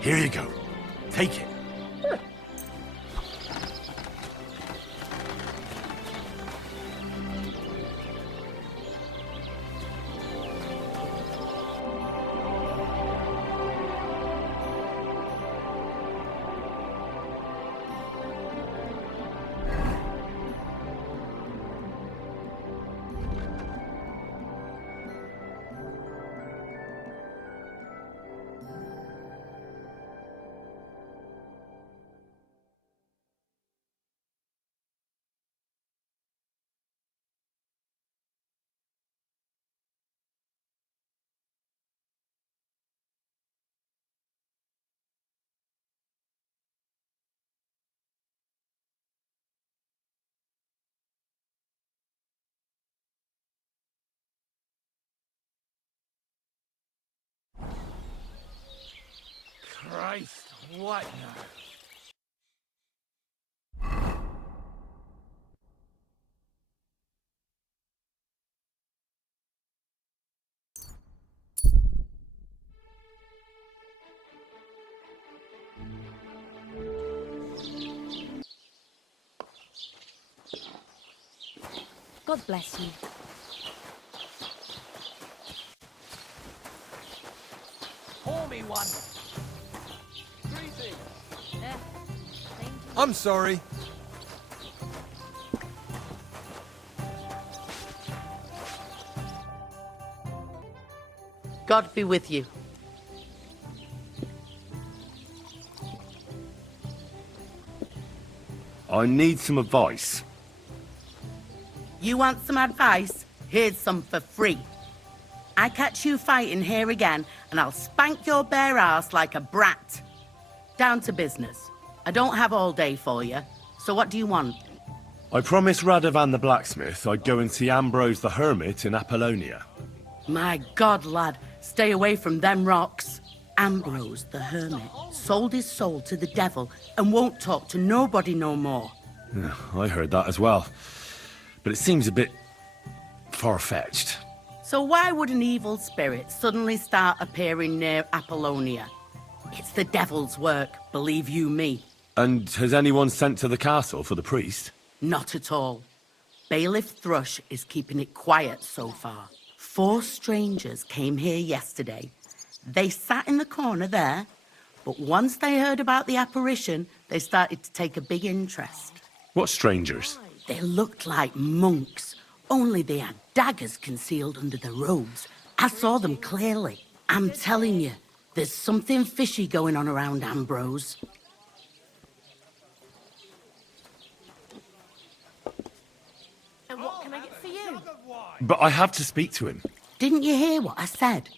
Here you go. Take it. Christ, what now? God bless you. Pour me one. Greetings. Yeah. Thank you. I'm sorry. God be with you. I need some advice. You want some advice? Here's some for free. I catch you fighting here again, and I'll spank your bare ass like a brat. Down to business. I don't have all day for you, so what do you want? I promised Radovan the blacksmith I'd go and see Ambrose the hermit in Apollonia. My God, lad, stay away from them rocks. Ambrose the hermit sold his soul to the devil and won't talk to nobody no more. Yeah, I heard that as well. But it seems a bit far-fetched. So why would an evil spirit suddenly start appearing near Apollonia? It's the devil's work, believe you me. And has anyone sent to the castle for the priest? Not at all. Bailiff Thrush is keeping it quiet so far. 4 strangers came here yesterday. They sat in the corner there, but once they heard about the apparition, they started to take a big interest. What strangers? They looked like monks, only they had daggers concealed under their robes. I saw them clearly. I'm telling you, there's something fishy going on around Ambrose. And what can I get for you? But I have to speak to him. Didn't you hear what I said?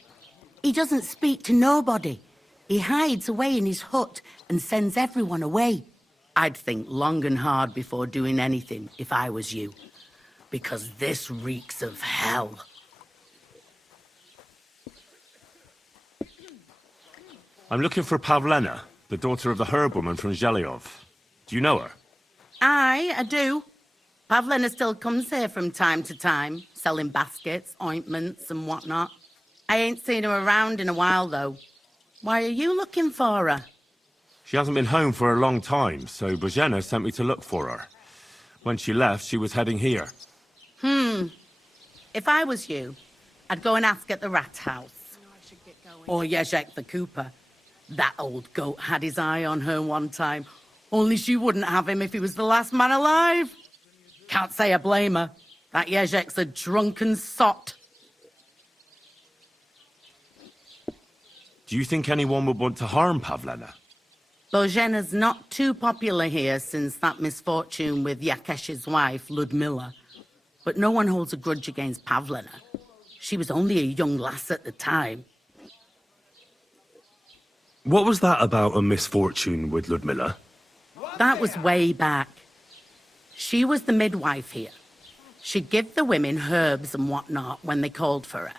He doesn't speak to nobody. He hides away in his hut and sends everyone away. I'd think long and hard before doing anything if I was you. Because this reeks of hell. I'm looking for Pavlena, the daughter of the herbwoman from Zhelyov. Do you know her? Aye, I do. Pavlena still comes here from time to time, selling baskets, ointments and whatnot. I ain't seen her around in a while, though. Why are you looking for her? She hasn't been home for a long time, so Bozhena sent me to look for her. When she left, she was heading here. If I was you, I'd go and ask at the rat house. Or Yezhek the cooper. That old goat had his eye on her one time. Only she wouldn't have him if he was the last man alive. Can't say I blame her. That Yezhek's a drunken sot. Do you think anyone would want to harm Pavlena? Bozhena's not too popular here since that misfortune with Yakesh's wife, Ludmilla. But no one holds a grudge against Pavlena. She was only a young lass at the time. What was that about a misfortune with Ludmilla? That was way back. She was the midwife here. She'd give the women herbs and whatnot when they called for her.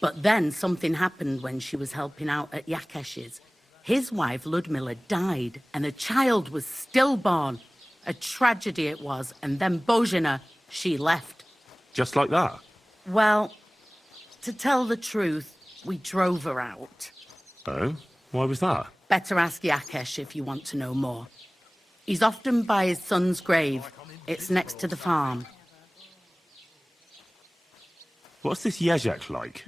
But then something happened when she was helping out at Yakesh's. His wife, Ludmilla, died, and a child was stillborn. A tragedy it was, and then Bozhena, she left. Just like that? Well, to tell the truth, we drove her out. Oh? Why was that? Better ask Yakesh if you want to know more. He's often by his son's grave. It's next to the farm. What's this Jezek like?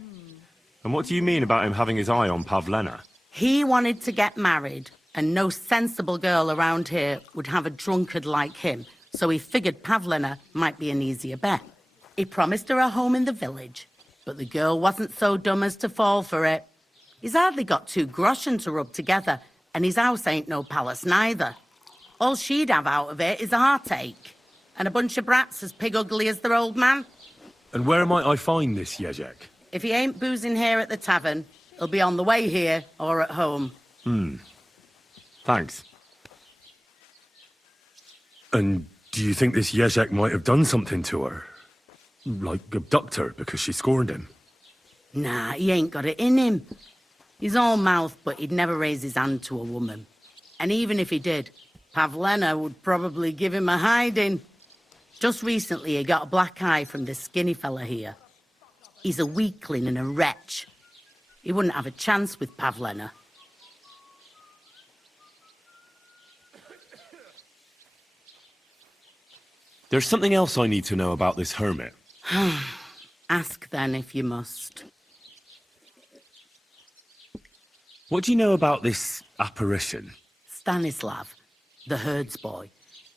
And what do you mean about him having his eye on Pavlena? He wanted to get married, and no sensible girl around here would have a drunkard like him, so he figured Pavlena might be an easier bet. He promised her a home in the village, but the girl wasn't so dumb as to fall for it. He's hardly got 2 groschen to rub together, and his house ain't no palace neither. All she'd have out of it is a heartache, and a bunch of brats as pig ugly as their old man. And where might I find this Jezek? If he ain't boozing here at the tavern, he'll be on the way here or at home. Thanks. And do you think this Jezek might have done something to her? Like abduct her because she scorned him? Nah, he ain't got it in him. He's all mouth, but he'd never raise his hand to a woman. And even if he did, Pavlena would probably give him a hiding. Just recently, he got a black eye from this skinny fella here. He's a weakling and a wretch. He wouldn't have a chance with Pavlena. There's something else I need to know about this hermit. Ask then if you must. What do you know about this apparition? Stanislav, the herds boy,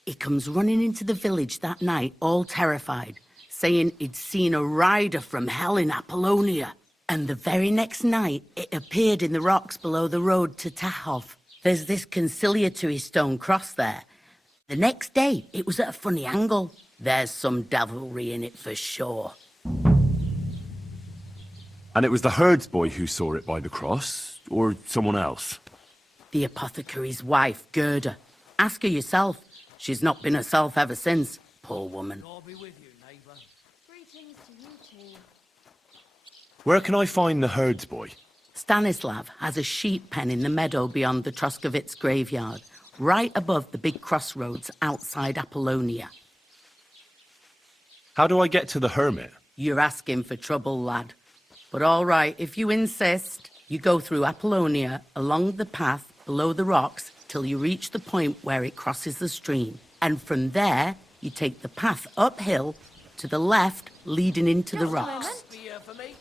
he comes running into the village that night, all terrified, saying he'd seen a rider from hell in Apollonia. And the very next night, it appeared in the rocks below the road to Tahov. There's this conciliatory stone cross there. The next day, it was at a funny angle. There's some devilry in it for sure. And it was the herds boy who saw it by the cross, or someone else? The apothecary's wife, Gerda. Ask her yourself. She's not been herself ever since, poor woman. I'll be with you, neighbour. Greetings to you two. Where can I find the herds boy? Stanislav has a sheep pen in the meadow beyond the Troskovitz graveyard, right above the big crossroads outside Apollonia. How do I get to the hermit? You're asking for trouble, lad. But all right, if you insist, you go through Apollonia, along the path below the rocks, till you reach the point where it crosses the stream. And from there, you take the path uphill to the left, leading into the rocks. Be here for me.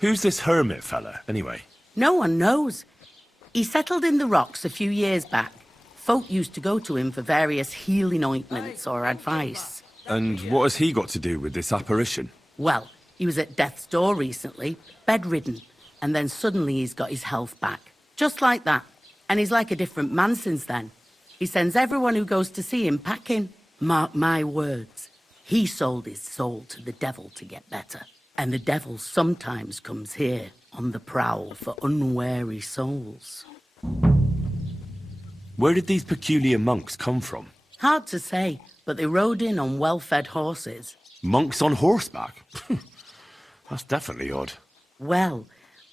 Who's this hermit fella, anyway? No one knows. He settled in the rocks a few years back. Folk used to go to him for various healing ointments or advice. And what has he got to do with this apparition? Well, he was at death's door recently, bedridden, and then suddenly he's got his health back. Just like that. And he's like a different man since then. He sends everyone who goes to see him packing. Mark my words. He sold his soul to the devil to get better. And the devil sometimes comes here on the prowl for unwary souls. Where did these peculiar monks come from? Hard to say, but they rode in on well-fed horses. Monks on horseback? That's definitely odd. Well,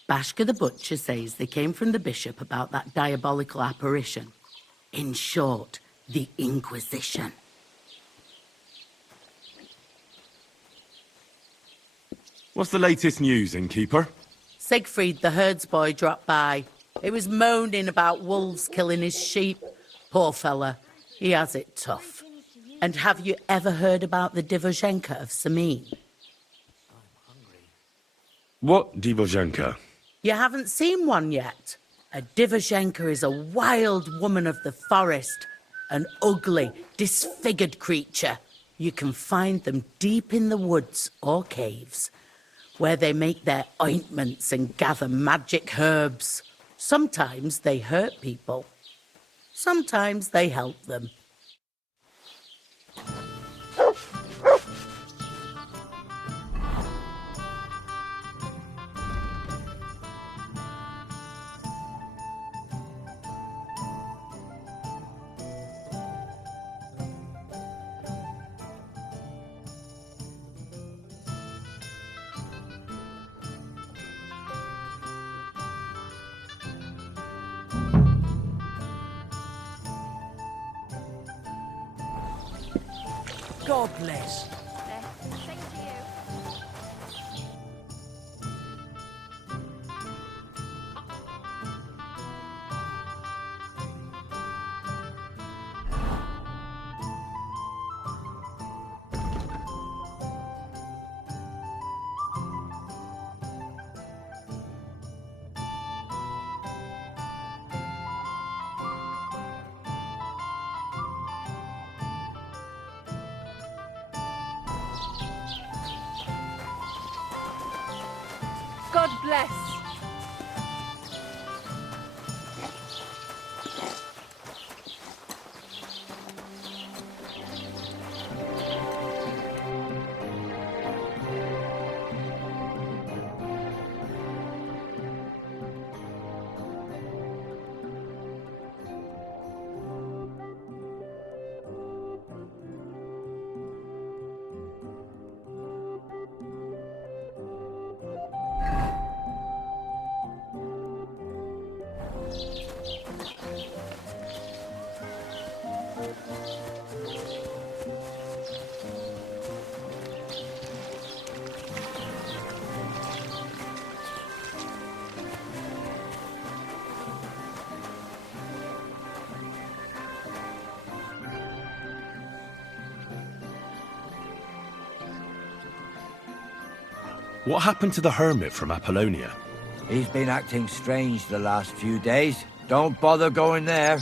Bashka the butcher says they came from the bishop about that diabolical apparition. In short, the Inquisition. What's the latest news, innkeeper? Siegfried the herds boy dropped by. He was moaning about wolves killing his sheep. Poor fella, he has it tough. And have you ever heard about the Divozhenka of Samin? What Divozhenka? You haven't seen one yet? A Divozhenka is a wild woman of the forest. An ugly, disfigured creature. You can find them deep in the woods or caves, where they make their ointments and gather magic herbs. Sometimes they hurt people. Sometimes they help them. God bless. Same to you. bless. What happened to the hermit from Apollonia? He's been acting strange the last few days. Don't bother going there.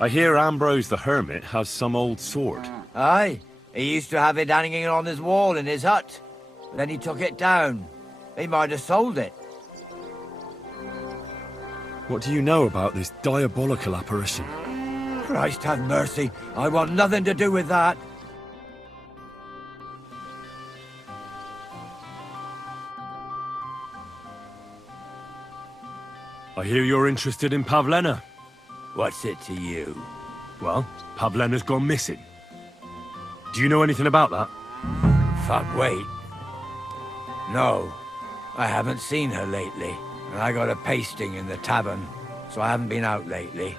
I hear Ambrose the hermit has some old sword. Aye, he used to have it hanging on his wall in his hut. Then he took it down. He might have sold it. What do you know about this diabolical apparition? Christ have mercy. I want nothing to do with that. I hear you're interested in Pavlena. What's it to you? Well, Pavlena's gone missing. Do you know anything about that? Fuck, wait. No, I haven't seen her lately. And I got a pasting in the tavern, so I haven't been out lately.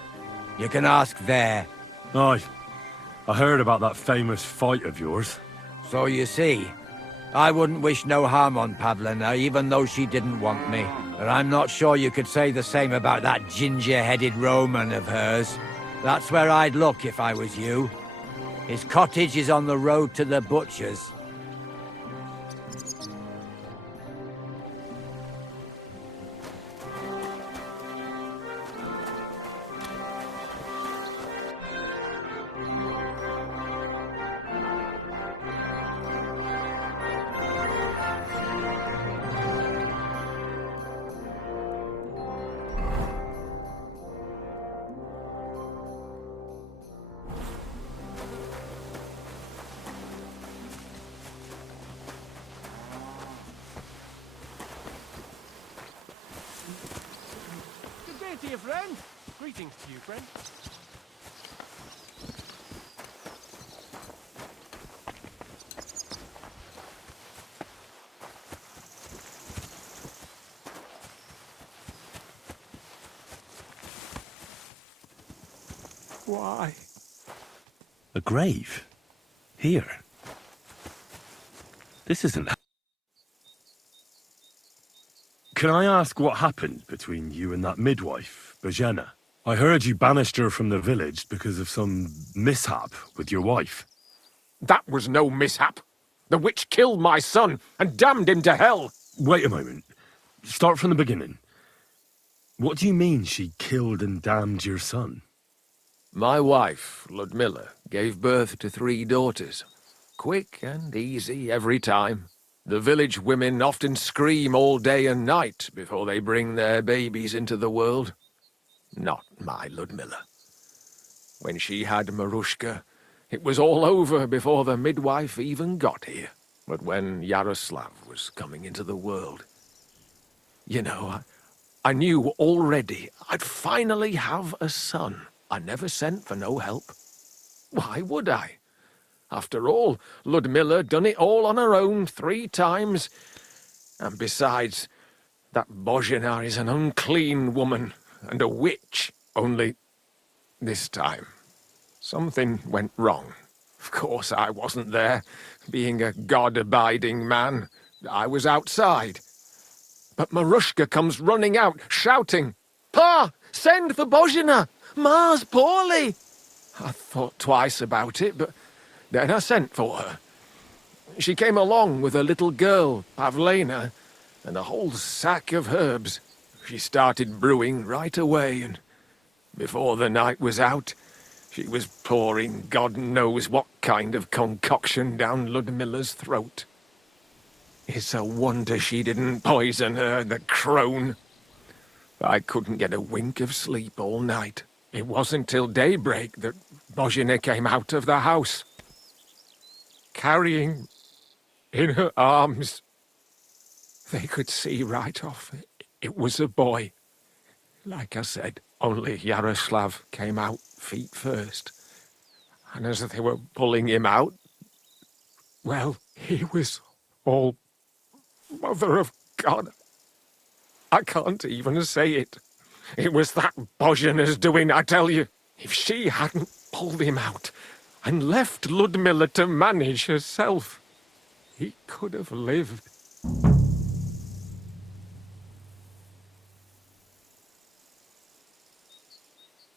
You can ask there. Aye. I heard about that famous fight of yours. So you see, I wouldn't wish no harm on Pavlena, even though she didn't want me. But I'm not sure you could say the same about that ginger-headed Roman of hers. That's where I'd look if I was you. His cottage is on the road to the butcher's. Good day to you, friend. Greetings to you, friend. Why? A grave? Here? This isn't... Can I ask what happened between you and that midwife, Bojena? I heard you banished her from the village because of some mishap with your wife. That was no mishap. The witch killed my son and damned him to hell. Wait a moment. Start from the beginning. What do you mean she killed and damned your son? My wife, Ludmilla, gave birth to 3 daughters. Quick and easy every time. The village women often scream all day and night before they bring their babies into the world. Not my Ludmilla. When she had Marushka, it was all over before the midwife even got here. But when Yaroslav was coming into the world, you know, I knew already I'd finally have a son. I never sent for no help. Why would I? After all, Ludmilla done it all on her own 3 times. And besides, that Bozhena is an unclean woman and a witch. Only this time, something went wrong. Of course, I wasn't there. Being a God-abiding man, I was outside. But Marushka comes running out, shouting, "Pa, send for Bozhena! Ma's poorly!" I thought twice about it, but then I sent for her. She came along with a little girl, Pavlena, and a whole sack of herbs. She started brewing right away, and before the night was out, she was pouring God knows what kind of concoction down Ludmilla's throat. It's a wonder she didn't poison her, the crone. I couldn't get a wink of sleep all night. It wasn't till daybreak that Bozhina came out of the house, carrying in her arms. They could see right off it was a boy. Like I said, only Yaroslav came out feet first. And as they were pulling him out, well, he was all Mother of God. I can't even say it. It was that Bozhina's doing, I tell you. If she hadn't pulled him out and left Ludmilla to manage herself, he could have lived.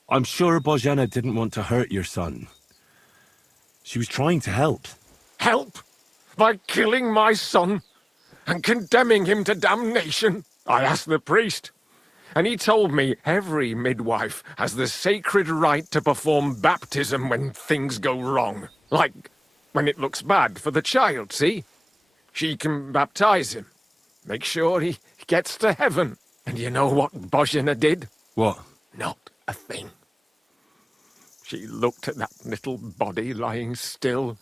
I'm sure Bozhena didn't want to hurt your son. She was trying to help. Help? By killing my son and condemning him to damnation? I asked the priest, and he told me every midwife has the sacred right to perform baptism when things go wrong. Like when it looks bad for the child, see? She can baptize him, make sure he gets to heaven. And you know what Bozhina did? What? Not a thing. She looked at that little body lying still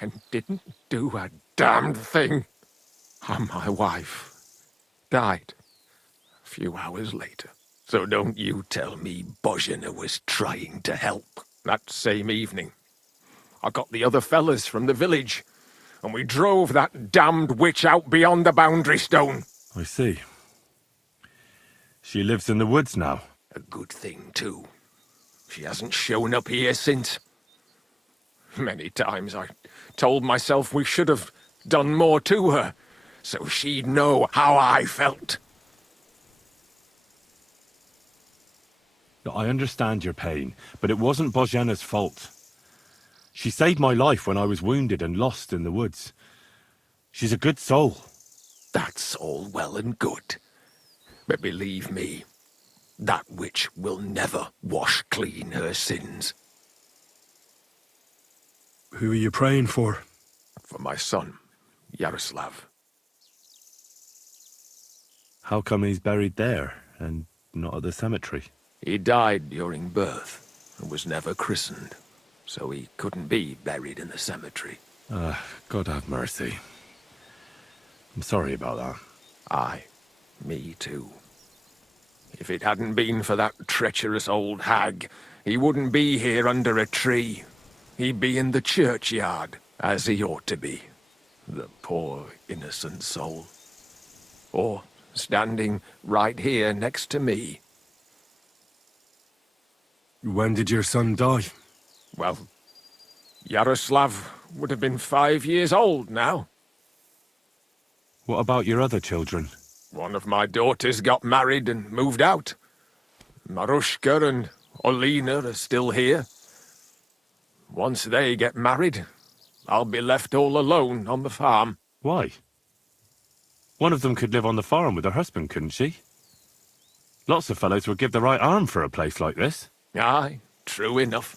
and didn't do a damned thing. And my wife died a few hours later. So don't you tell me Bozhina was trying to help. That same evening, I got the other fellas from the village, and we drove that damned witch out beyond the boundary stone. I see. She lives in the woods now. A good thing, too. She hasn't shown up here since. Many times I told myself we should have done more to her, so she'd know how I felt. I understand your pain, but it wasn't Bozhena's fault. She saved my life when I was wounded and lost in the woods. She's a good soul. That's all well and good. But believe me, that witch will never wash clean her sins. Who are you praying for? For my son, Yaroslav. How come he's buried there and not at the cemetery? He died during birth and was never christened, so he couldn't be buried in the cemetery. God have mercy. I'm sorry about that. Aye, me too. If it hadn't been for that treacherous old hag, he wouldn't be here under a tree. He'd be in the churchyard, as he ought to be. The poor, innocent soul. Or standing right here next to me. When did your son die? Well, Yaroslav would have been 5 years old now. What about your other children? One of my daughters got married and moved out. Marushka and Olina are still here. Once they get married, I'll be left all alone on the farm. Why? One of them could live on the farm with her husband, couldn't she? Lots of fellows would give the right arm for a place like this. Aye, true enough.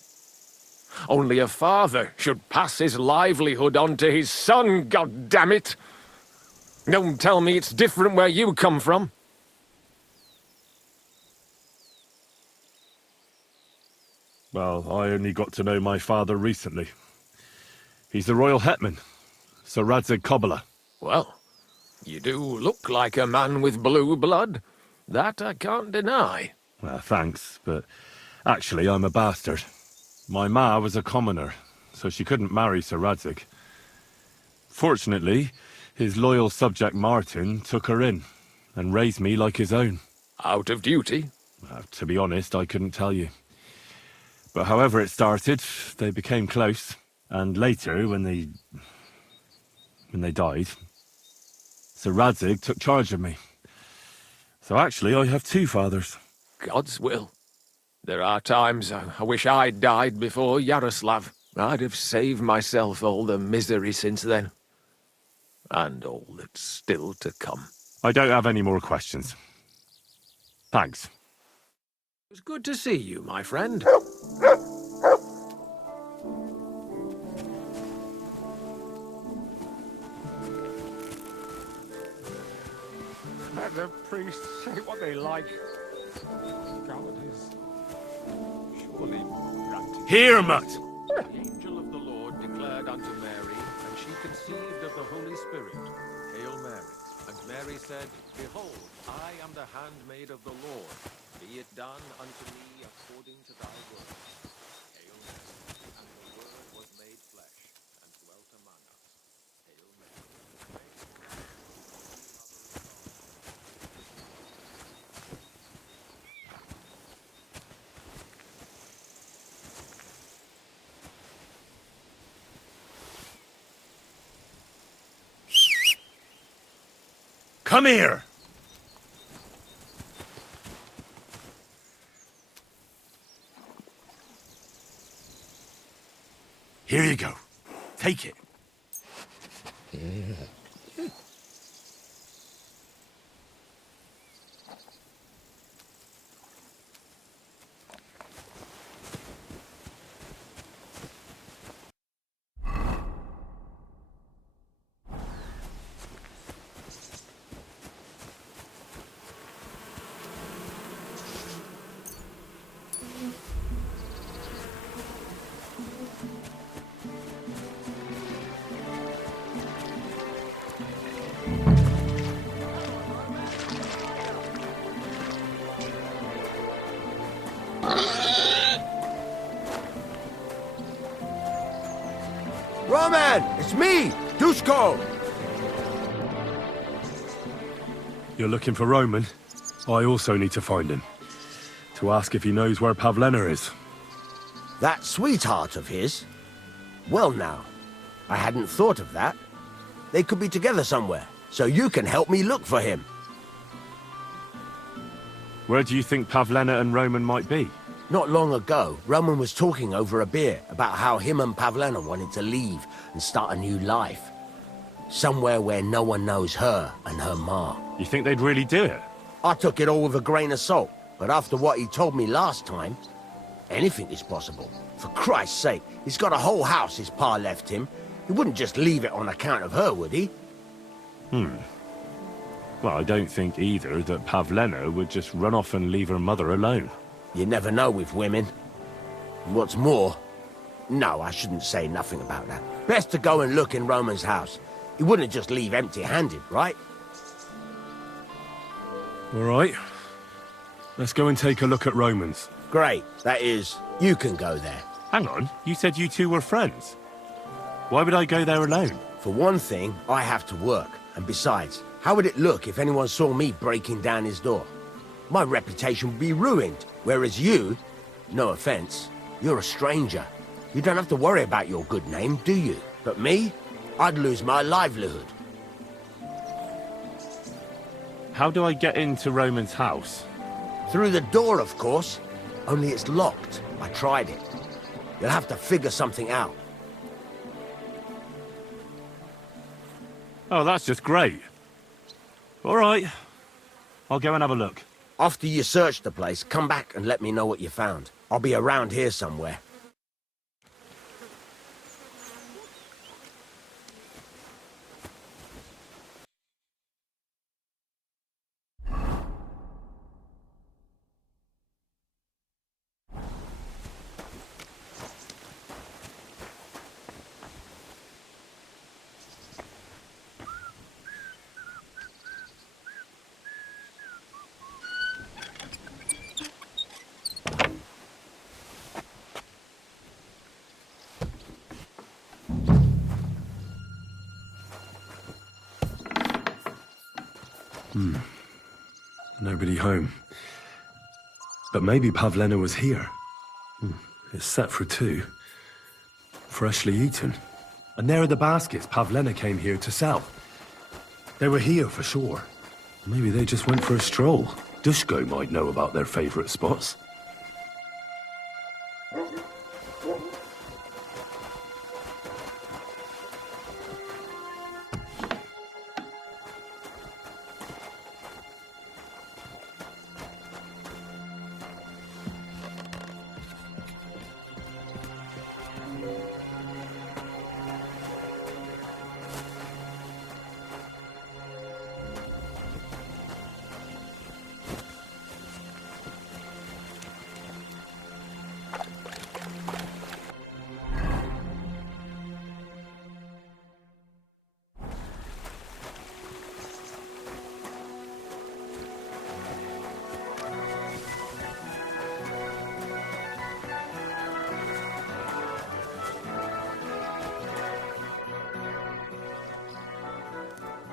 Only a father should pass his livelihood on to his son, goddammit! Don't tell me it's different where you come from. Well, I only got to know my father recently. He's the royal hetman, Sir Radzig Kobyla. Well, you do look like a man with blue blood. That I can't deny. Well, thanks, but actually I'm a bastard. My ma was a commoner, so she couldn't marry Sir Radzig. Fortunately, his loyal subject Martin took her in and raised me like his own. Out of duty? To be honest, I couldn't tell you. But however it started, they became close. And later, when they died, Sir Radzig took charge of me. So actually, I have two fathers. God's will. There are times I wish I'd died before Yaroslav. I'd have saved myself all the misery since then. And all that's still to come. I don't have any more questions. Thanks. It was good to see you, my friend. Let the priests say what they like. God is surely granted. Here, Mutt! The angel of the Lord declared unto Mary, and she conceived of the Holy Spirit. Hail Mary. And Mary said, Behold, I am the handmaid of the Lord. Be it done unto me according to thy word. Hail Mary. And the Word was made flesh, and dwelt among us. Hail Mary. Come here! Here you go. Take it. Roman! It's me! Dushko! You're looking for Roman? I also need to find him. To ask if he knows where Pavlena is. That sweetheart of his? Well now, I hadn't thought of that. They could be together somewhere, so you can help me look for him. Where do you think Pavlena and Roman might be? Not long ago, Roman was talking over a beer about how him and Pavlena wanted to leave and start a new life. Somewhere where no one knows her and her ma. You think they'd really do it? I took it all with a grain of salt, but after what he told me last time, anything is possible. For Christ's sake, he's got a whole house his pa left him. He wouldn't just leave it on account of her, would he? Well, I don't think either that Pavlena would just run off and leave her mother alone. You never know with women. What's more... No, I shouldn't say nothing about that. Best to go and look in Roman's house. He wouldn't just leave empty-handed, right? All right. Let's go and take a look at Roman's. Great. That is, you can go there. Hang on, you said you two were friends. Why would I go there alone? For one thing, I have to work. And besides, how would it look if anyone saw me breaking down his door? My reputation would be ruined. Whereas you, no offense, you're a stranger. You don't have to worry about your good name, do you? But me, I'd lose my livelihood. How do I get into Roman's house? Through the door, of course. Only it's locked. I tried it. You'll have to figure something out. Oh, that's just great. All right. I'll go and have a look. After you search the place, come back and let me know what you found. I'll be around here somewhere. Nobody home. But maybe Pavlena was here. It's set for two. Freshly eaten. And there are the baskets Pavlena came here to sell. They were here for sure. Maybe they just went for a stroll. Dushko might know about their favorite spots.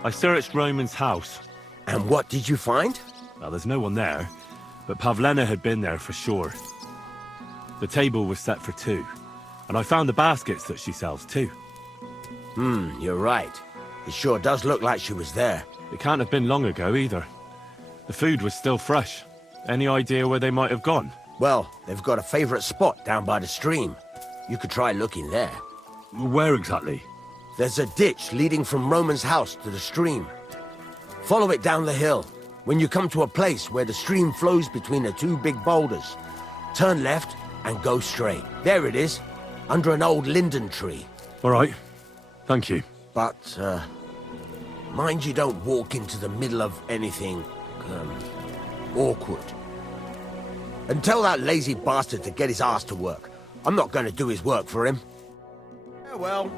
I searched Roman's house. And what did you find? Well, there's no one there, but Pavlena had been there for sure. The table was set for two, and I found the baskets that she sells too. You're right. It sure does look like she was there. It can't have been long ago either. The food was still fresh. Any idea where they might have gone? Well, they've got a favorite spot down by the stream. You could try looking there. Where exactly? There's a ditch leading from Roman's house to the stream. Follow it down the hill. When you come to a place where the stream flows between the two big boulders, turn left and go straight. There it is, under an old linden tree. All right. Thank you. But, mind you don't walk into the middle of anything, awkward. And tell that lazy bastard to get his ass to work. I'm not going to do his work for him. Yeah, well.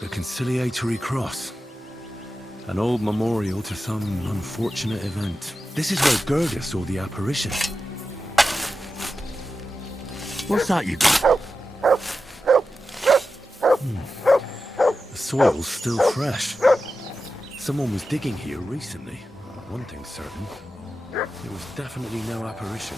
The conciliatory cross. An old memorial to some unfortunate event. This is where Gerda saw the apparition. What's that you got? The soil's still fresh. Someone was digging here recently. One thing's certain. It was definitely no apparition.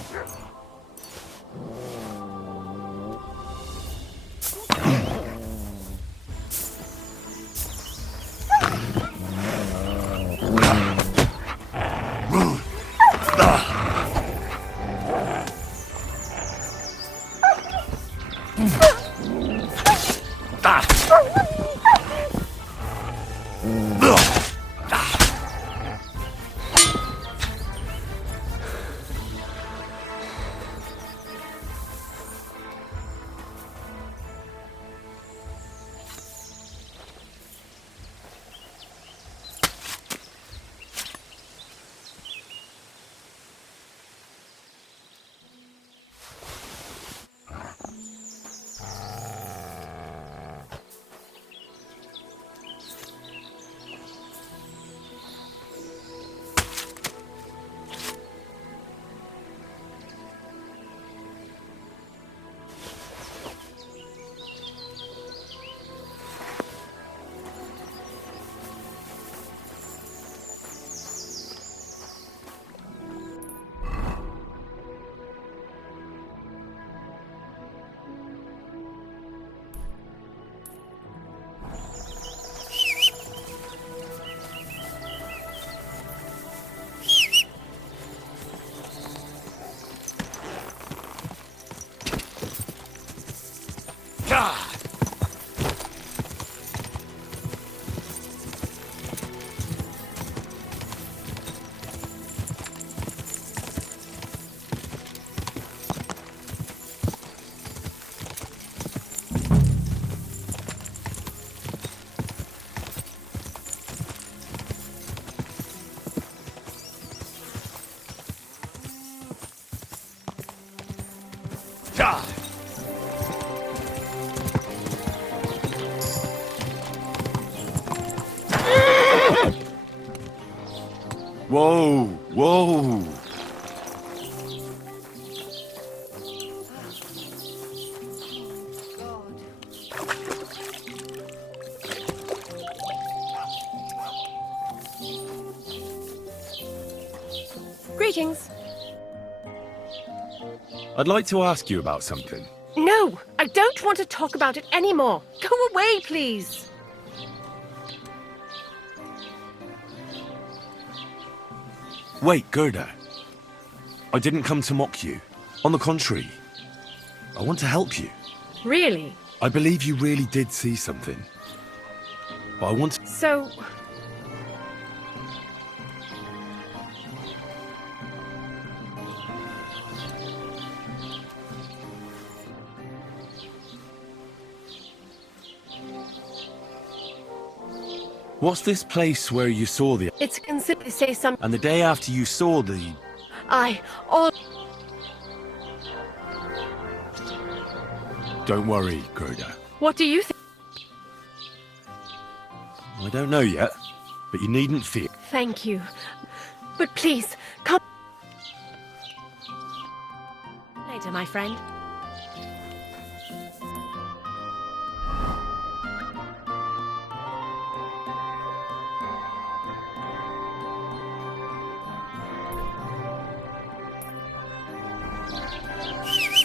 Whoa, whoa. Greetings. I'd like to ask you about something. No, I don't want to talk about it anymore. Go away, please. Wait, Gerda. I didn't come to mock you. On the contrary, I want to help you. Really? I believe you really did see something. But I want to... So, What's this place where you saw the... it's considered to say some... And the day after you saw the... all... Don't worry, Gerda. What do you think? I don't know yet, but you needn't fear. Thank you. But please, come... Later, my friend.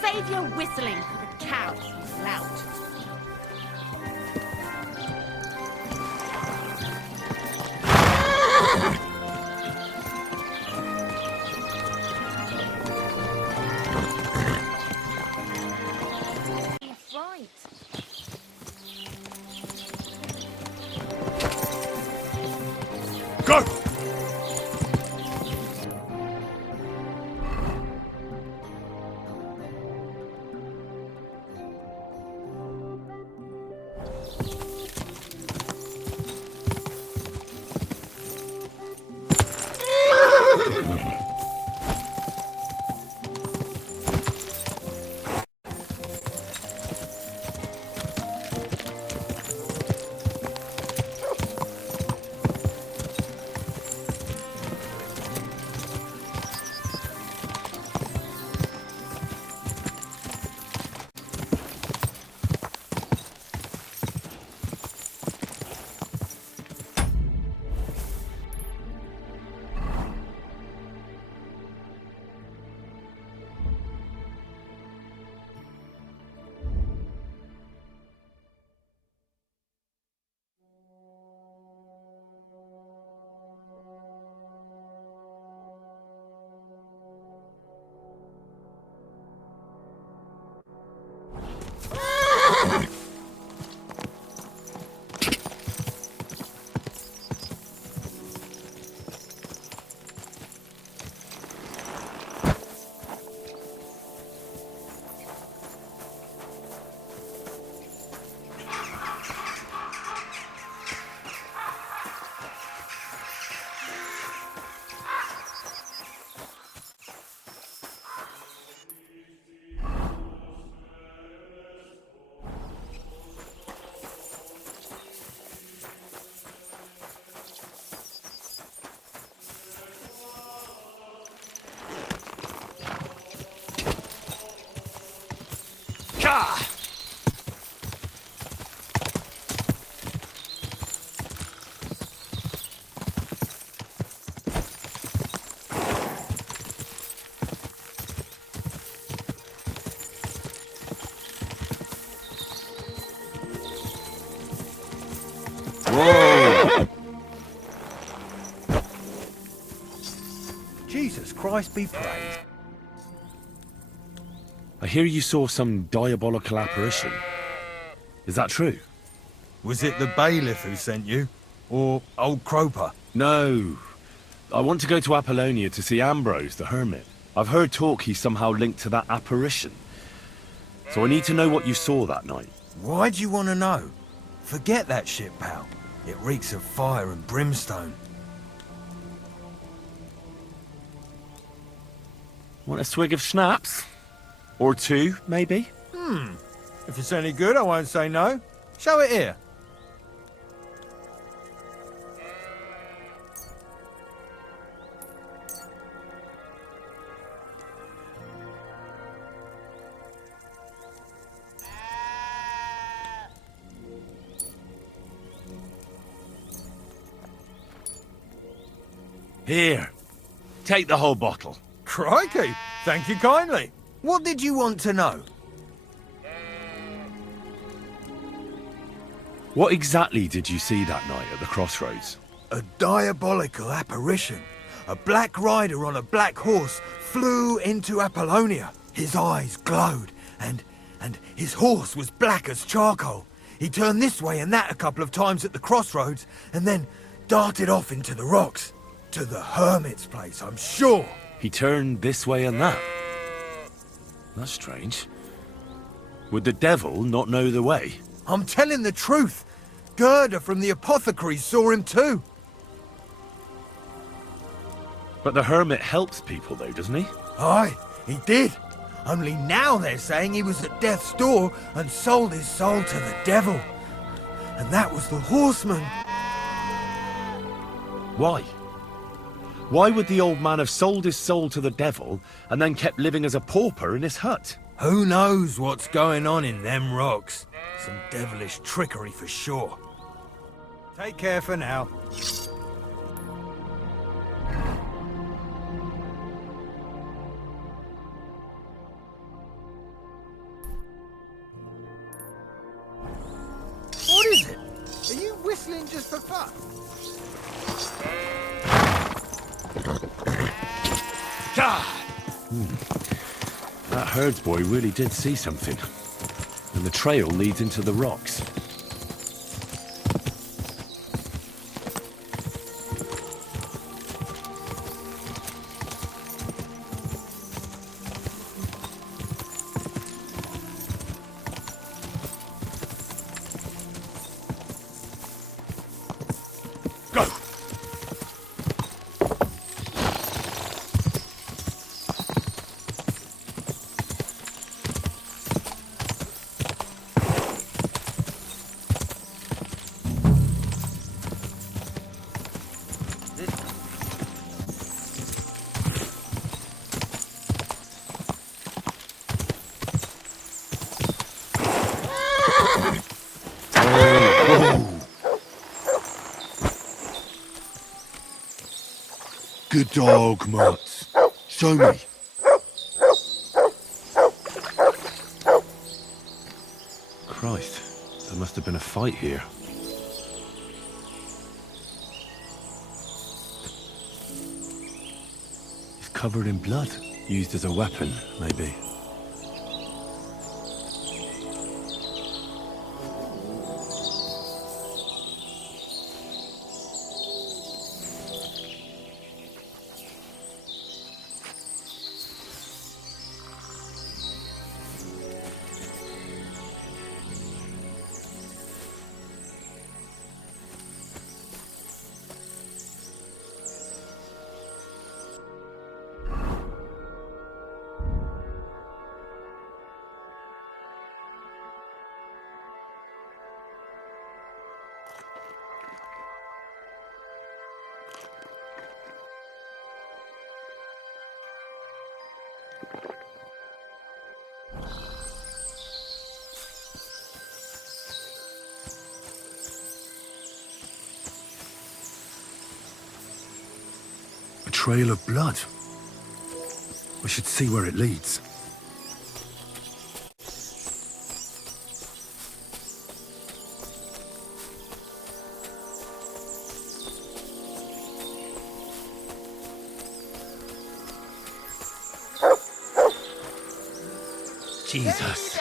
Save your whistling for the cows, you lout. Right. Go! Whoa! Jesus Christ be praised. I hear you saw some diabolical apparition. Is that true? Was it the bailiff who sent you? Or old Croper? No. I want to go to Apollonia to see Ambrose, the hermit. I've heard talk he's somehow linked to that apparition. So I need to know what you saw that night. Why do you want to know? Forget that shit, pal. It reeks of fire and brimstone. Want a swig of schnapps? Or two, maybe? If it's any good, I won't say no. Show it here. Here. Take the whole bottle. Crikey! Thank you kindly. What did you want to know? What exactly did you see that night at the crossroads? A diabolical apparition. A black rider on a black horse flew into Apollonia. His eyes glowed, and his horse was black as charcoal. He turned this way and that a couple of times at the crossroads, and then darted off into the rocks. To the hermit's place, I'm sure. He turned this way and that. That's strange. Would the devil not know the way? I'm telling the truth. Gerda from the apothecary saw him too. But the hermit helps people though, doesn't he? Aye, he did. Only now they're saying he was at death's door and sold his soul to the devil. And that was the horseman. Why? Why would the old man have sold his soul to the devil and then kept living as a pauper in his hut? Who knows what's going on in them rocks? Some devilish trickery for sure. Take care for now. What is it? Are you whistling just for fun? That herdsboy really did see something. And the trail leads into the rocks. Go! Good dog, Mutz. Show me. Christ, there must have been a fight here. He's covered in blood. Used as a weapon, maybe. A trail of blood. We should see where it leads. Jesus.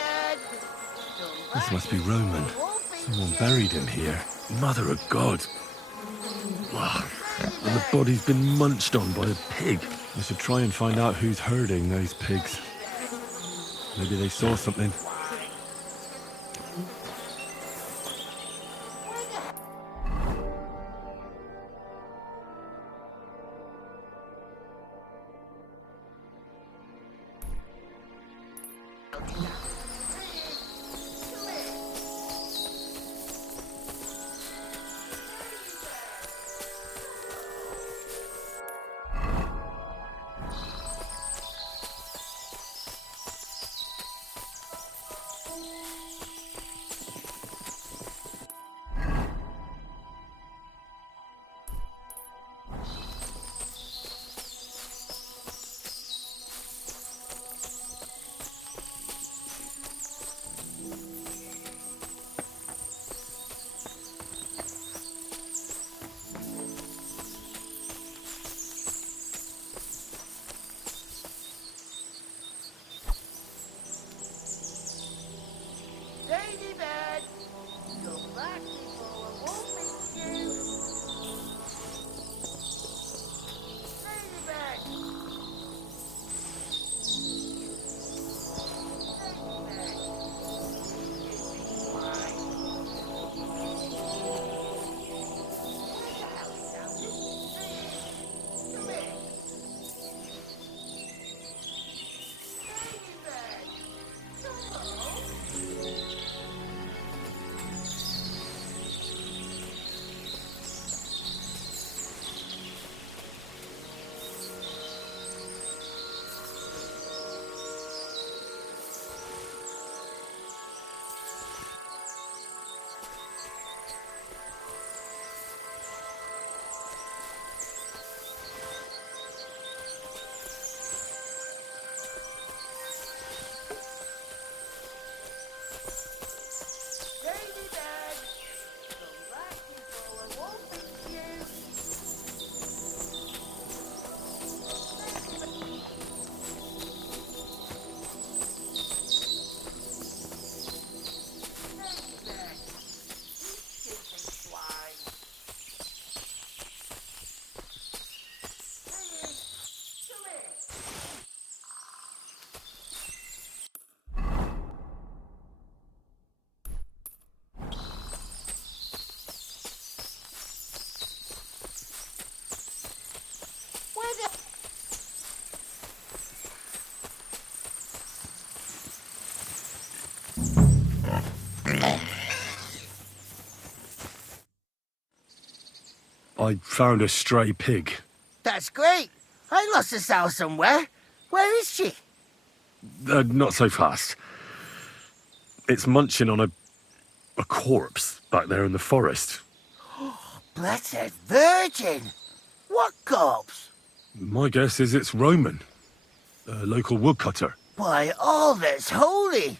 This must be Roman. Someone buried him here. Mother of God. Ugh. And the body's been munched on by a pig. I should try and find out who's herding those pigs. Maybe they saw something. I found a stray pig. That's great. I lost a sow somewhere. Where is she? Not so fast. It's munching on a corpse back there in the forest. Blessed Virgin! What corpse? My guess is it's Roman, a local woodcutter. By all that's holy!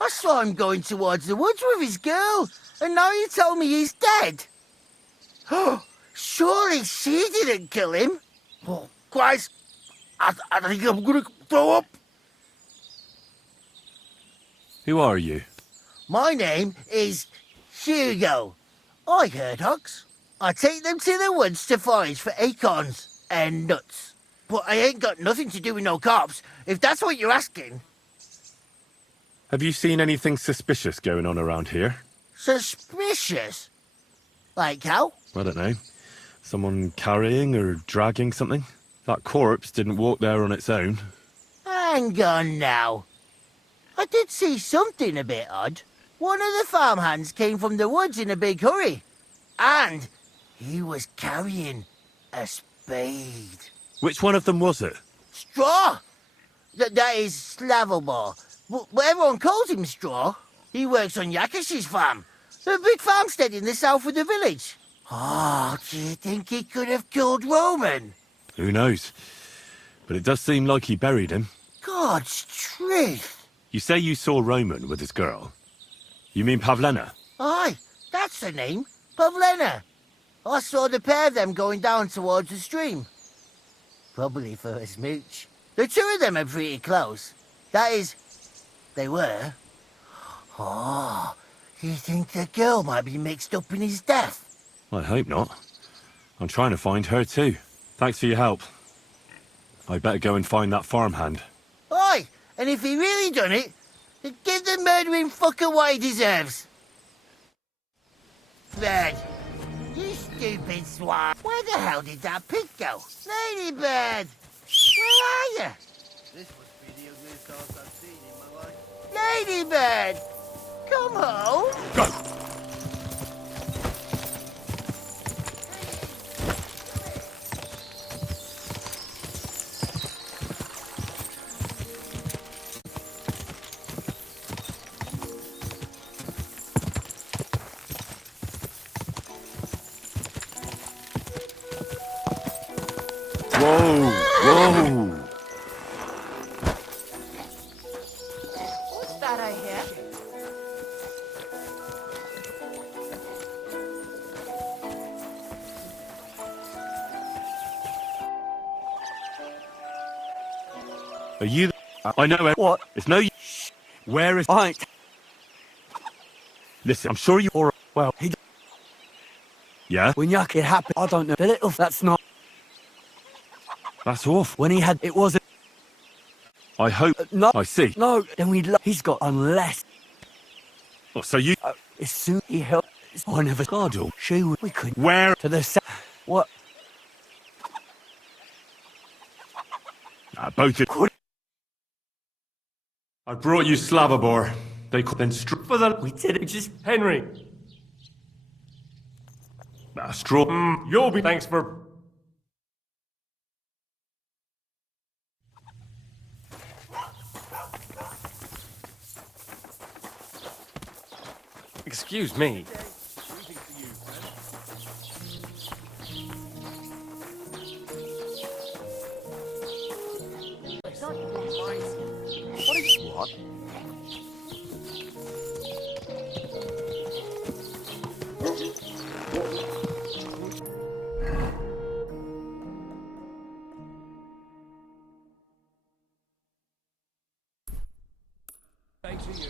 I saw him going towards the woods with his girl, and now you tell me he's dead. Surely she didn't kill him. Oh, Christ! I think I'm gonna throw up. Who are you? My name is Hugo. I herd hogs. I take them to the woods to forage for acorns and nuts. But I ain't got nothing to do with no cops, if that's what you're asking. Have you seen anything suspicious going on around here? Suspicious? Like how? I don't know. Someone carrying or dragging something? That corpse didn't walk there on its own. Hang on now. I did see something a bit odd. One of the farmhands came from the woods in a big hurry. And he was carrying a spade. Which one of them was it? Straw! That is Slavobor. But everyone calls him Straw. He works on Yakash's farm. A big farmstead in the south of the village. Oh, do you think he could have killed Roman? Who knows? But it does seem like he buried him. God's truth. You say you saw Roman with his girl. You mean Pavlena? Aye, that's the name. Pavlena. I saw the pair of them going down towards the stream. Probably for a smooch. The two of them are pretty close. That is, they were. Oh, you think the girl might be mixed up in his death? I hope not. I'm trying to find her too. Thanks for your help. I better go and find that farmhand. Aye, and if he really done it, then give the murdering fucker what he deserves. Bird, you stupid swine. Where the hell did that pig go? Ladybird, where are you? This must be the ugliest horse I've seen in my life. Ladybird, come home. Go! Whoa! Whoa! What's that I hear? Are you? I know it. What? It's no. Where is? I ain't. Listen, I'm sure you. Or Well, he... Yeah? When Yuck, it happened, I don't know. The little... That's not... That's awful. When he had... It wasn't... I hope... No. I see. No, then he's got... Unless... Oh, so you... as soon he helped... One of us... Gardle. We couldn't... Where? To the south... What? Both of... I brought you Slavobor. They could then for the... We did it just... Henry. You'll be... Thanks for... Excuse me. What? Thanks to you.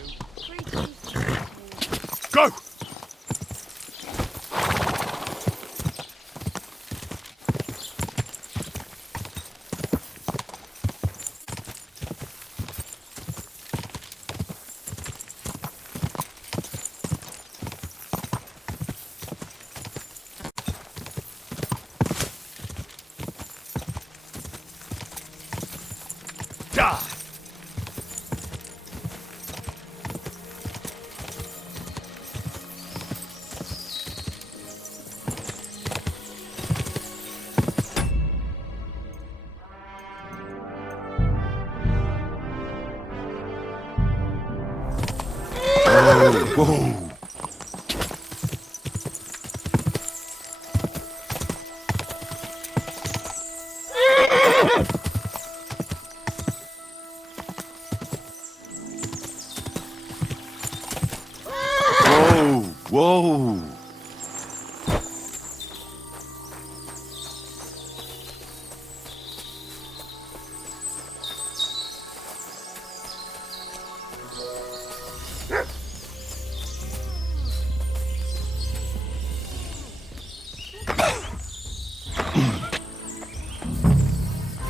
Go! Whoa! Whoa!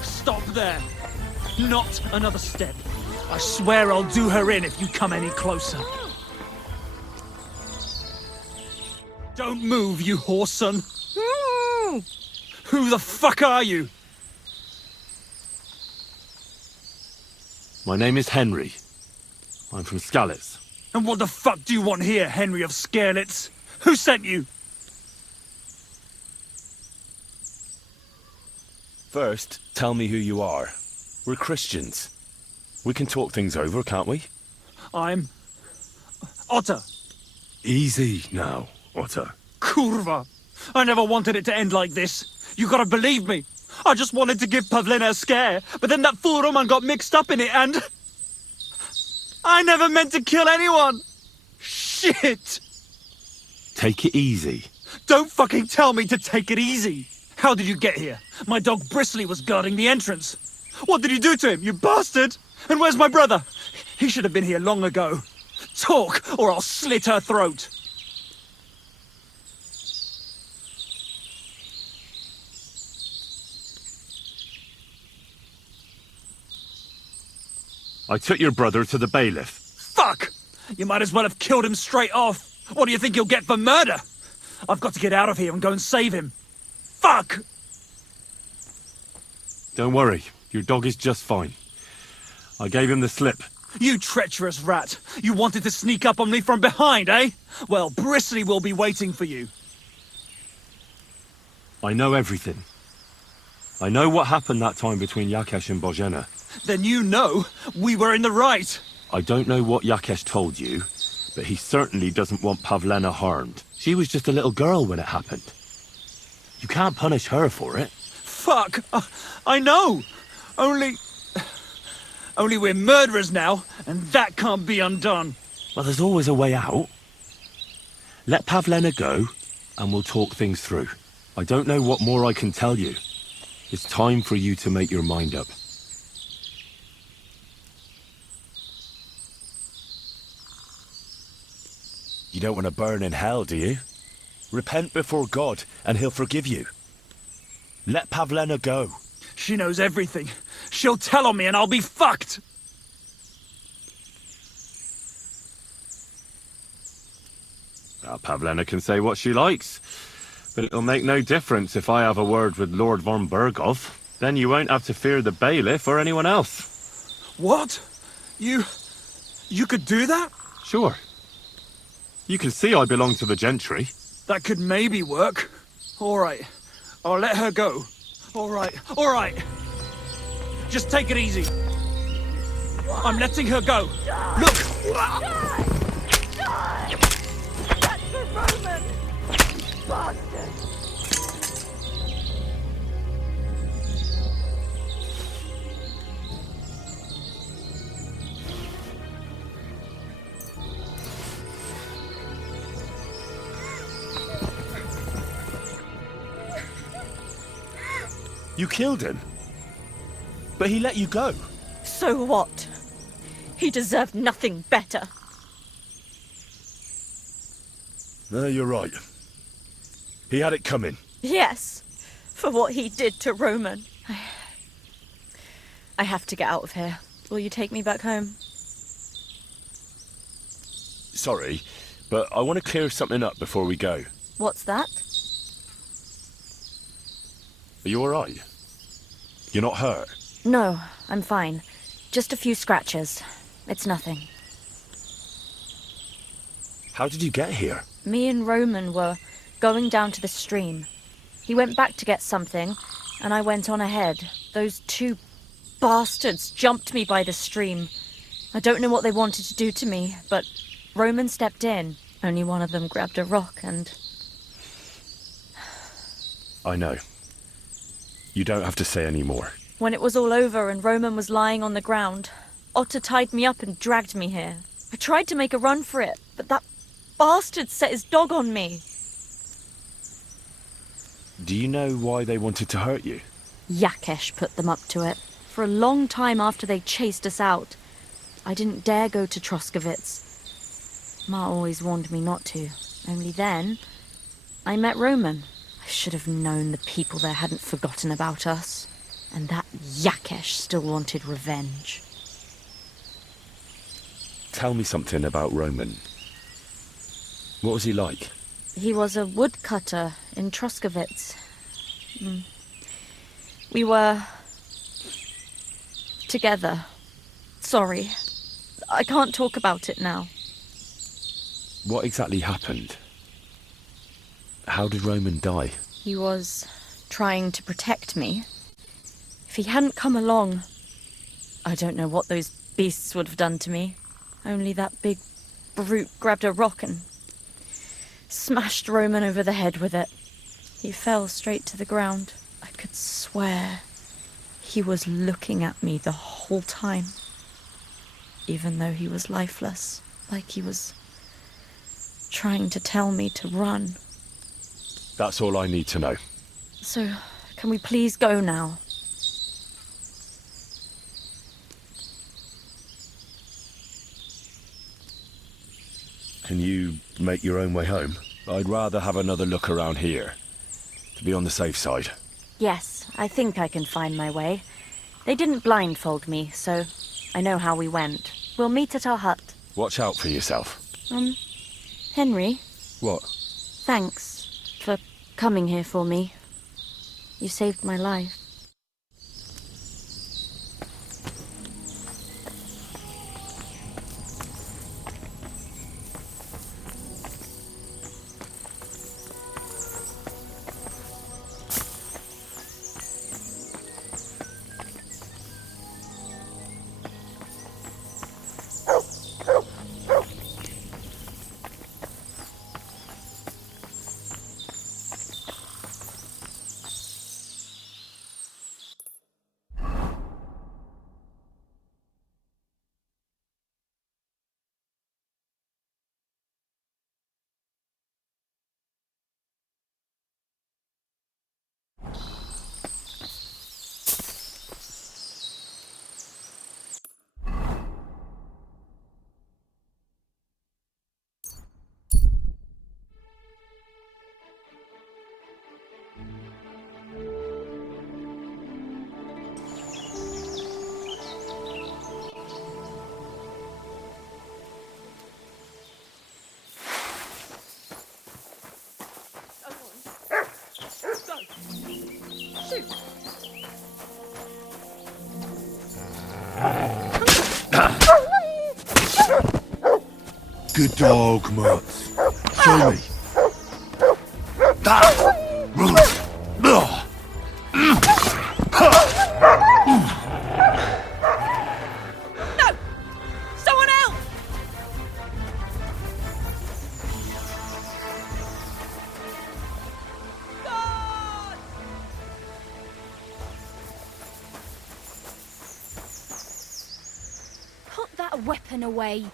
Stop there! Not another step. I swear I'll do her in if you come any closer. Don't move, you whoreson! Who the fuck are you? My name is Henry. I'm from Skalitz. And what the fuck do you want here, Henry of Skalitz? Who sent you? First, tell me who you are. We're Christians. We can talk things over, can't we? I'm... Otter. Easy now, Otter. Kurva! I never wanted it to end like this. You gotta believe me. I just wanted to give Pavlina a scare, but then that fool Roman got mixed up in it and... I never meant to kill anyone! Shit! Take it easy. Don't fucking tell me to take it easy! How did you get here? My dog Bristly was guarding the entrance. What did you do to him, you bastard? And where's my brother? He should have been here long ago. Talk, or I'll slit her throat. I took your brother to the bailiff. Fuck! You might as well have killed him straight off. What do you think you'll get for murder? I've got to get out of here and go and save him. Fuck! Don't worry, your dog is just fine. I gave him the slip. You treacherous rat! You wanted to sneak up on me from behind, eh? Well, Bristly will be waiting for you. I know everything. I know what happened that time between Yakesh and Bozhena. Then you know we were in the right. I don't know what Yakesh told you, but he certainly doesn't want Pavlena harmed. She was just a little girl when it happened. You can't punish her for it. Fuck! I know! Only we're murderers now, and that can't be undone. Well, there's always a way out. Let Pavlena go, and we'll talk things through. I don't know what more I can tell you. It's time for you to make your mind up. You don't want to burn in hell, do you? Repent before God, and he'll forgive you. Let Pavlena go. She knows everything. She'll tell on me and I'll be fucked! Well, Pavlena can say what she likes, but it'll make no difference if I have a word with Lord von Berghoff. Then you won't have to fear the bailiff or anyone else. What? You could do that? Sure. You can see I belong to the gentry. That could maybe work. All right. I'll let her go. All right. All right. Just take it easy. I'm letting her go. Look! That's the Roman! Bastard! You killed him. But he let you go. So what? He deserved nothing better. No, you're right. He had it coming. Yes, for what he did to Roman. I have to get out of here. Will you take me back home? Sorry, but I want to clear something up before we go. What's that? Are you alright? You're not hurt? No, I'm fine. Just a few scratches. It's nothing. How did you get here? Me and Roman were going down to the stream. He went back to get something, and I went on ahead. Those two bastards jumped me by the stream. I don't know what they wanted to do to me, but Roman stepped in. Only one of them grabbed a rock and... I know. You don't have to say any more. When it was all over and Roman was lying on the ground, Otter tied me up and dragged me here. I tried to make a run for it, but that bastard set his dog on me. Do you know why they wanted to hurt you? Yakesh put them up to it. For a long time after they chased us out, I didn't dare go to Troskovitz. Ma always warned me not to. Only then, I met Roman. I should have known the people there hadn't forgotten about us. And that Yakesh still wanted revenge. Tell me something about Roman. What was he like? He was a woodcutter in Troskovitz. We were... together. Sorry. I can't talk about it now. What exactly happened? How did Roman die? He was trying to protect me. If he hadn't come along, I don't know what those beasts would have done to me. Only that big brute grabbed a rock and smashed Roman over the head with it. He fell straight to the ground. I could swear he was looking at me the whole time, even though he was lifeless, like he was trying to tell me to run. That's all I need to know. So, can we please go now? Can you make your own way home? I'd rather have another look around here, to be on the safe side. Yes, I think I can find my way. They didn't blindfold me, so I know how we went. We'll meet at our hut. Watch out for yourself. Henry? What? Thanks for coming here for me. You saved my life. soup. Good dog, Mutz. Show me. No! Someone else! God! Put that weapon away.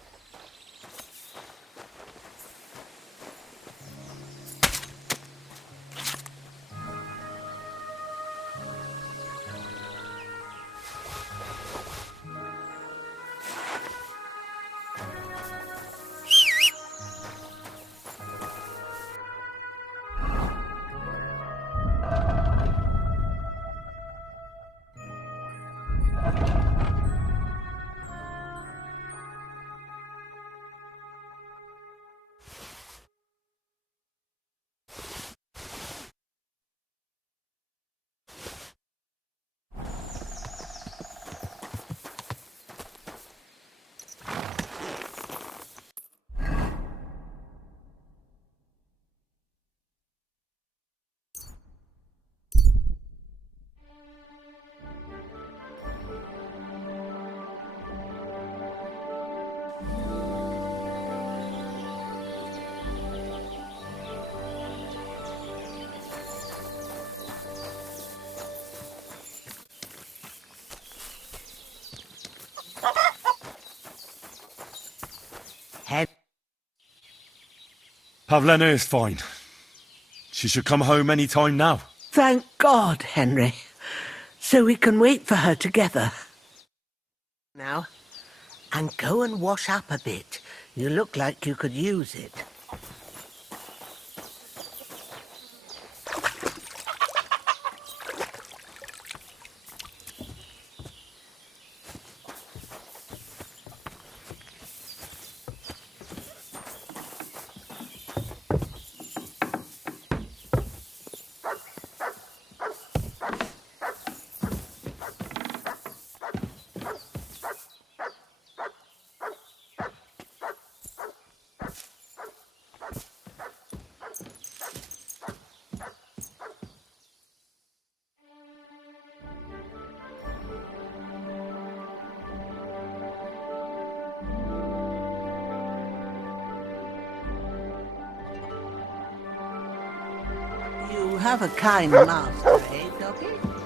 Pavlena is fine. She should come home any time now. Thank God, Henry. So we can wait for her together. Now, and go and wash up a bit. You look like you could use it. You have a kind master, eh, Doggy?